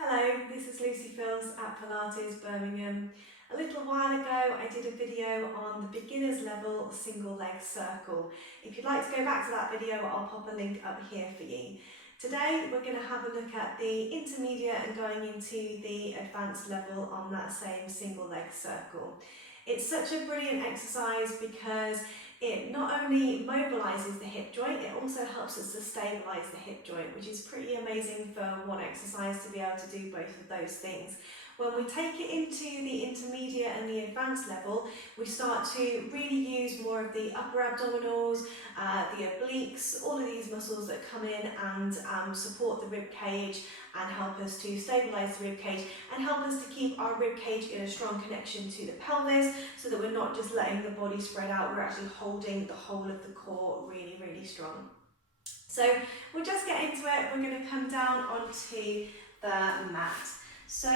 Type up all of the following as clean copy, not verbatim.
Hello, this is Filce at Pilates Birmingham. A little while ago I did a video on the beginner's level single leg circle. If you'd like to go back to that video, I'll pop a link up here for you. Today we're going to have a look at the intermediate and going into the advanced level on that same single leg circle. It's such a brilliant exercise because it not only mobilises the hip joint, it also helps us to stabilise the hip joint, which is pretty amazing for one exercise to be able to do both of those things. When we take it into the intermediate and the advanced level, we start to really use more of the upper abdominals, the obliques, all of these muscles that come in and support the rib cage and help us to stabilise the rib cage and help us to keep our rib cage in a strong connection to the pelvis so that we're not just letting the body spread out, we're actually holding the whole of the core really, really strong. So we'll just get into it. We're going to come down onto the mat. So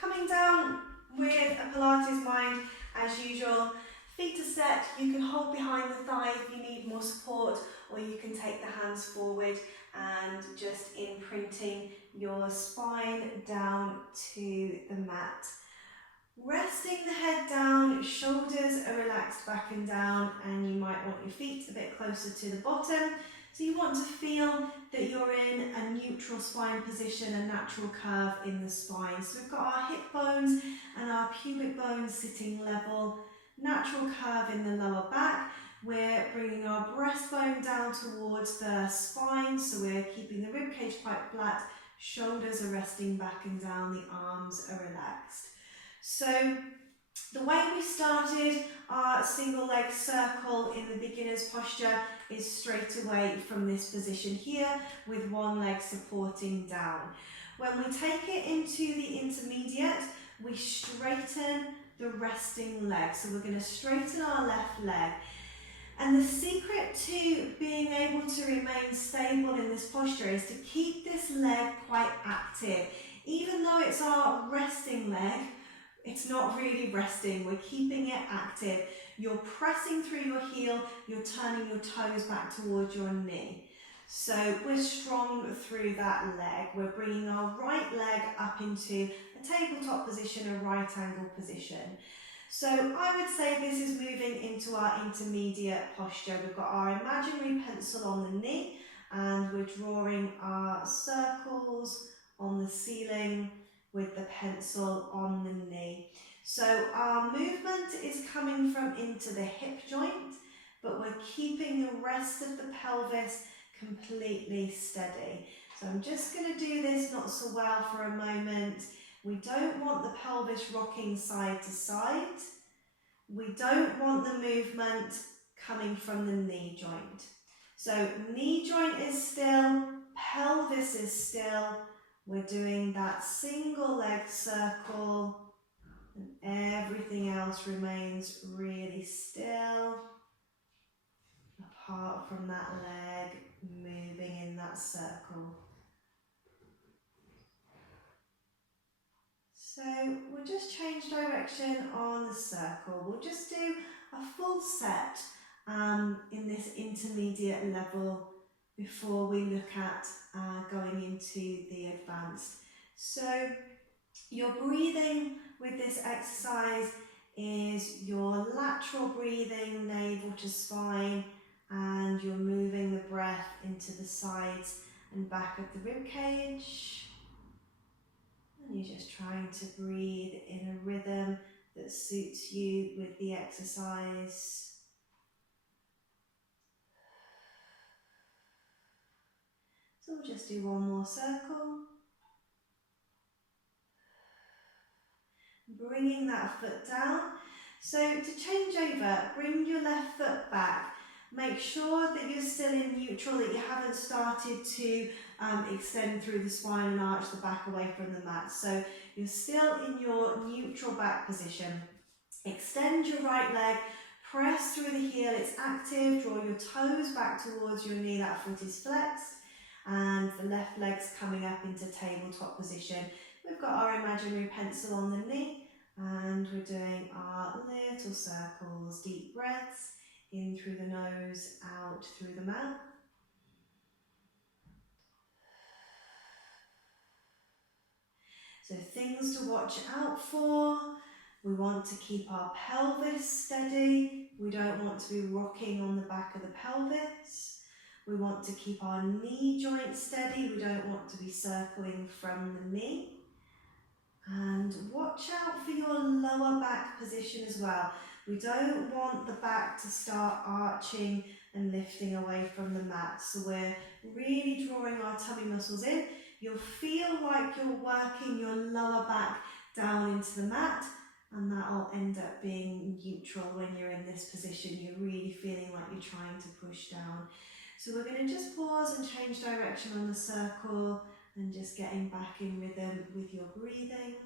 coming down with a Pilates mind as usual, feet are set, you can hold behind the thigh if you need more support, or you can take the hands forward and just imprinting your spine down to the mat. Resting the head down, shoulders are relaxed back and down, and you might want your feet a bit closer to the bottom. So you want to feel that you're in a neutral spine position, a natural curve in the spine. So we've got our hip bones and our pubic bones sitting level, natural curve in the lower back. We're bringing our breastbone down towards the spine, so we're keeping the rib cage quite flat, shoulders are resting back and down, the arms are relaxed. So the way we started our single leg circle in the beginner's posture is straight away from this position here with one leg supporting down. When we take it into the intermediate, we straighten the resting leg. So we're going to straighten our left leg. And the secret to being able to remain stable in this posture is to keep this leg quite active. Even though it's our resting leg, it's not really resting, we're keeping it active. You're pressing through your heel, you're turning your toes back towards your knee. So we're strong through that leg. We're bringing our right leg up into a tabletop position, a right angle position. So I would say this is moving into our intermediate posture. We've got our imaginary pencil on the knee and we're drawing our circles on the ceiling with the pencil on the knee. So our movement is coming from into the hip joint, but we're keeping the rest of the pelvis completely steady. So I'm just going to do this not so well for a moment. We don't want the pelvis rocking side to side. We don't want the movement coming from the knee joint. So knee joint is still, pelvis is still. We're doing that single leg circle and everything else remains really still apart from that leg moving in that circle. So we'll just change direction on the circle. We'll just do a full set in this intermediate level before we look at going into the advanced. So your breathing with this exercise is your lateral breathing, navel to spine, and you're moving the breath into the sides and back of the rib cage. And you're just trying to breathe in a rhythm that suits you with the exercise. So we'll just do one more circle. Bringing that foot down. So to change over, bring your left foot back. Make sure that you're still in neutral, that you haven't started to extend through the spine and arch the back away from the mat. So you're still in your neutral back position. Extend your right leg, press through the heel, it's active, draw your toes back towards your knee, that foot is flexed. And the left leg's coming up into tabletop position. We've got our imaginary pencil on the knee and we're doing our little circles, deep breaths, in through the nose, out through the mouth. So things to watch out for. We want to keep our pelvis steady. We don't want to be rocking on the back of the pelvis. We want to keep our knee joint steady. We don't want to be circling from the knee. And watch out for your lower back position as well. We don't want the back to start arching and lifting away from the mat. So we're really drawing our tummy muscles in. You'll feel like you're working your lower back down into the mat, and that'll end up being neutral when you're in this position. You're really feeling like you're trying to push down. So we're going to just pause and change direction on the circle and just getting back in rhythm with your breathing.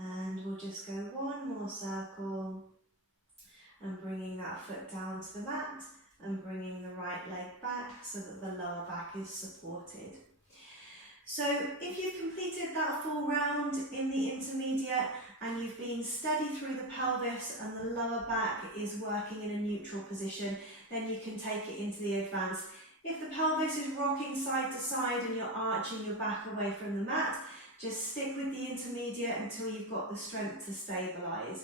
And we'll just go one more circle and bringing that foot down to the mat and bringing the right leg back so that the lower back is supported. So if you've completed that full round in the intermediate and you've been steady through the pelvis and the lower back is working in a neutral position, then you can take it into the advanced. If the pelvis is rocking side to side and you're arching your back away from the mat, just stick with the intermediate until you've got the strength to stabilise.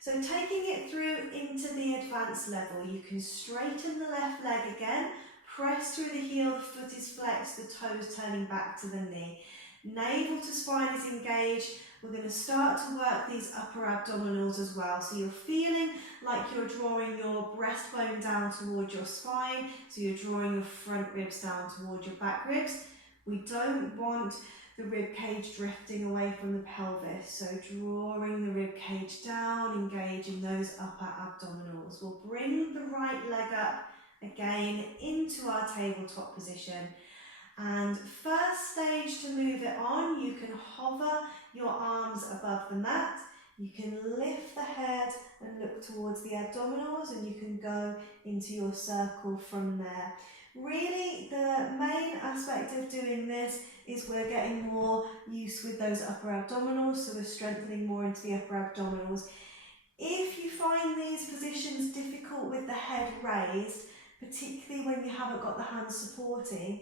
So taking it through into the advanced level, you can straighten the left leg again, press through the heel, the foot is flexed, the toes turning back to the knee. Navel to spine is engaged. We're going to start to work these upper abdominals as well. So you're feeling like you're drawing your breastbone down towards your spine. So you're drawing your front ribs down towards your back ribs. We don't want the rib cage drifting away from the pelvis. So drawing the rib cage down, engaging those upper abdominals. We'll bring the right leg up again into our tabletop position. And first stage to move it on, you can hover your arms above the mat. You can lift the head and look towards the abdominals, and you can go into your circle from there. Really, the main aspect of doing this is we're getting more use with those upper abdominals, so we're strengthening more into the upper abdominals. If you find these positions difficult with the head raised, particularly when you haven't got the hands supporting,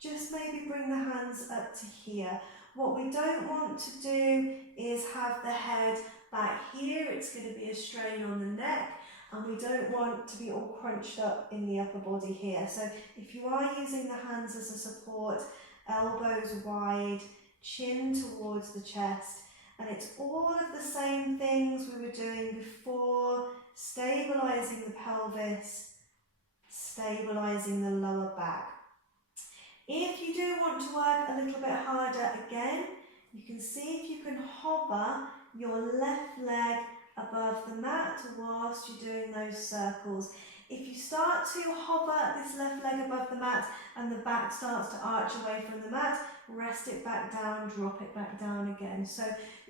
just maybe bring the hands up to here. What we don't want to do is have the head back here. It's going to be a strain on the neck, and we don't want to be all crunched up in the upper body here. So if you are using the hands as a support, elbows wide, chin towards the chest, and it's all of the same things we were doing before, stabilising the pelvis, stabilising the lower back. If you do want to work a little bit harder again, you can see if you can hover your left leg above the mat whilst you're doing those circles. If you start to hover this left leg above the mat and the back starts to arch away from the mat, rest it back down, drop it back down again. So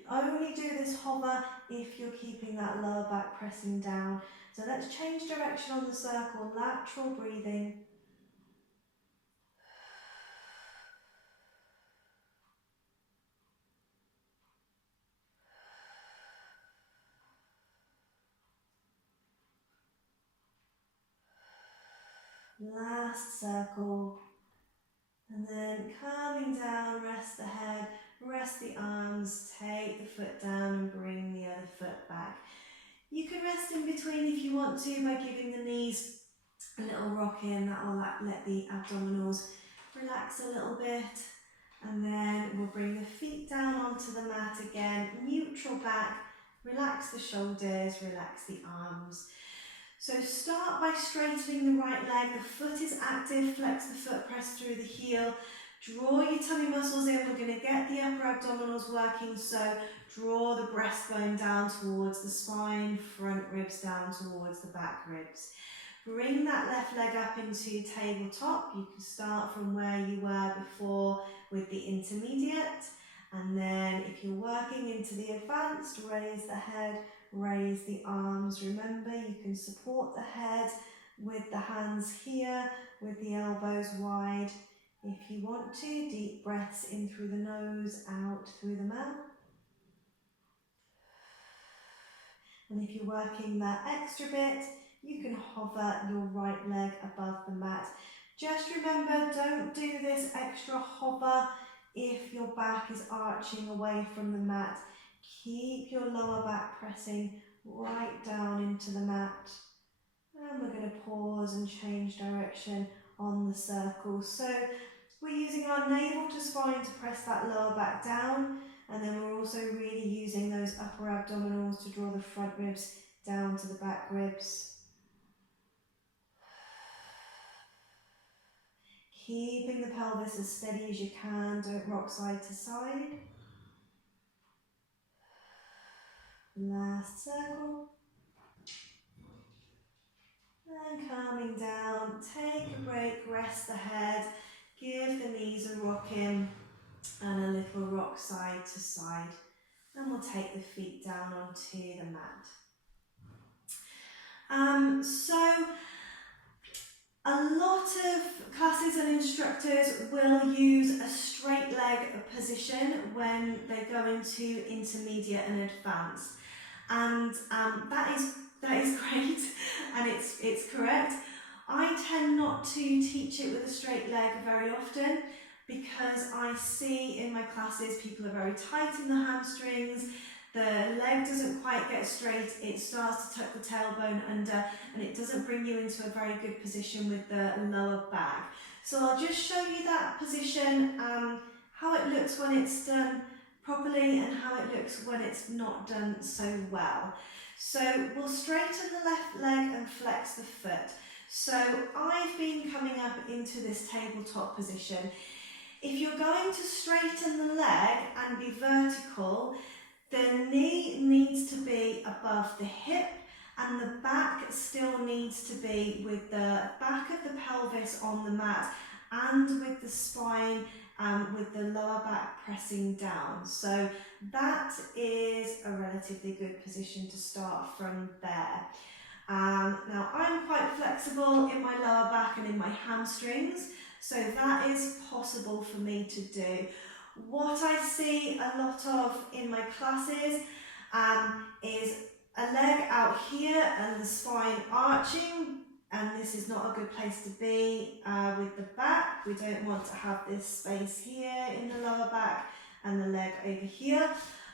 only do this hover if you're keeping that lower back pressing down. So let's change direction on the circle, lateral breathing. Last circle, and then coming down, rest the head, rest the arms, take the foot down and bring the other foot back. You can rest in between if you want to by giving the knees a little rock in. That will let the abdominals relax a little bit, and then we'll bring the feet down onto the mat again, neutral back, relax the shoulders, relax the arms. So start by straightening the right leg, the foot is active, flex the foot, press through the heel, draw your tummy muscles in, we're going to get the upper abdominals working, so draw the breastbone down towards the spine, front ribs down towards the back ribs. Bring that left leg up into your tabletop. You can start from where you were before with the intermediate, and then if you're working into the advanced, raise the head, raise the arms. Remember, you can support the head with the hands here, with the elbows wide. If you want to, deep breaths in through the nose, out through the mouth. And if you're working that extra bit, you can hover your right leg above the mat. Just remember, don't do this extra hover if your back is arching away from the mat. Keep your lower back pressing right down into the mat. And we're going to pause and change direction on the circle. So we're using our navel to spine to press that lower back down, and then we're also really using those upper abdominals to draw the front ribs down to the back ribs. Keeping the pelvis as steady as you can, don't rock side to side. Last circle. And calming down, take a break, rest the head, give the knees a rock in and a little rock side to side. And we'll take the feet down onto the mat. So a lot of classes and instructors will use a straight leg position when they go into intermediate and advanced, and that is great, and it's correct. I tend not to teach it with a straight leg very often because I see in my classes people are very tight in the hamstrings. The leg doesn't quite get straight, it starts to tuck the tailbone under, and it doesn't bring you into a very good position with the lower back. So I'll just show you that position, how it looks when it's done properly and how it looks when it's not done so well. So we'll straighten the left leg and flex the foot. So I've been coming up into this tabletop position. If you're going to straighten the leg and be vertical, the knee needs to be above the hip and the back still needs to be with the back of the pelvis on the mat and with the spine with the lower back pressing down. So that is a relatively good position to start from there. Now I'm quite flexible in my lower back and in my hamstrings, so that is possible for me to do. What I see a lot of in my classes is a leg out here and the spine arching, and this is not a good place to be with the back. We don't want to have this space here in the lower back and the leg over here.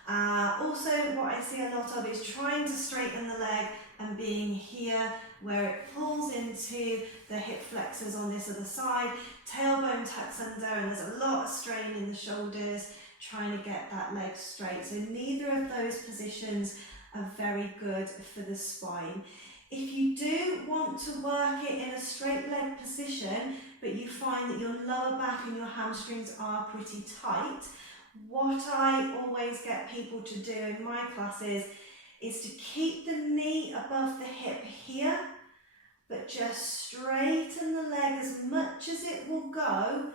Also, what I see a lot of is trying to straighten the leg and being here where it pulls into the hip flexors on this other side, tailbone tucks under, and there's a lot of strain in the shoulders trying to get that leg straight. So neither of those positions are very good for the spine. If you do want to work it in a straight leg position, but you find that your lower back and your hamstrings are pretty tight, what I always get people to do in my classes is to keep the knee above the hip here, but just straighten the leg as much as it will go,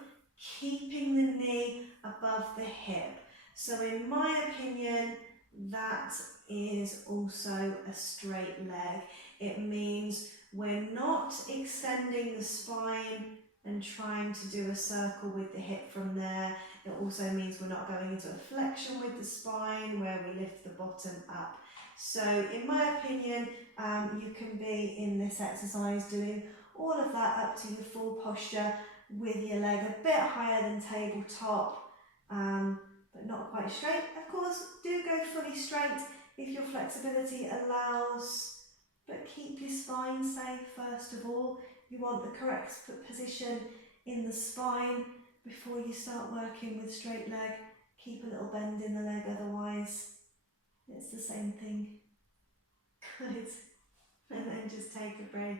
keeping the knee above the hip. So in my opinion, that is also a straight leg. It means we're not extending the spine and trying to do a circle with the hip from there. It also means we're not going into a flexion with the spine where we lift the bottom up. So in my opinion, you can be in this exercise doing all of that up to your full posture with your leg a bit higher than tabletop, but not quite straight. Of course, do go fully straight if your flexibility allows, but keep your spine safe first of all. You want the correct position in the spine before you start working with straight leg. Keep a little bend in the leg otherwise. It's the same thing. Good. And then just take a break.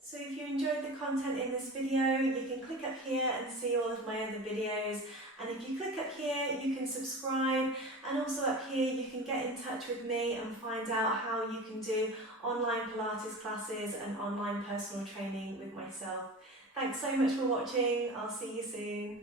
So if you enjoyed the content in this video, you can click up here and see all of my other videos. And if you click up here, you can subscribe. And also up here, you can get in touch with me and find out how you can do online Pilates classes and online personal training with myself. Thanks so much for watching. I'll see you soon.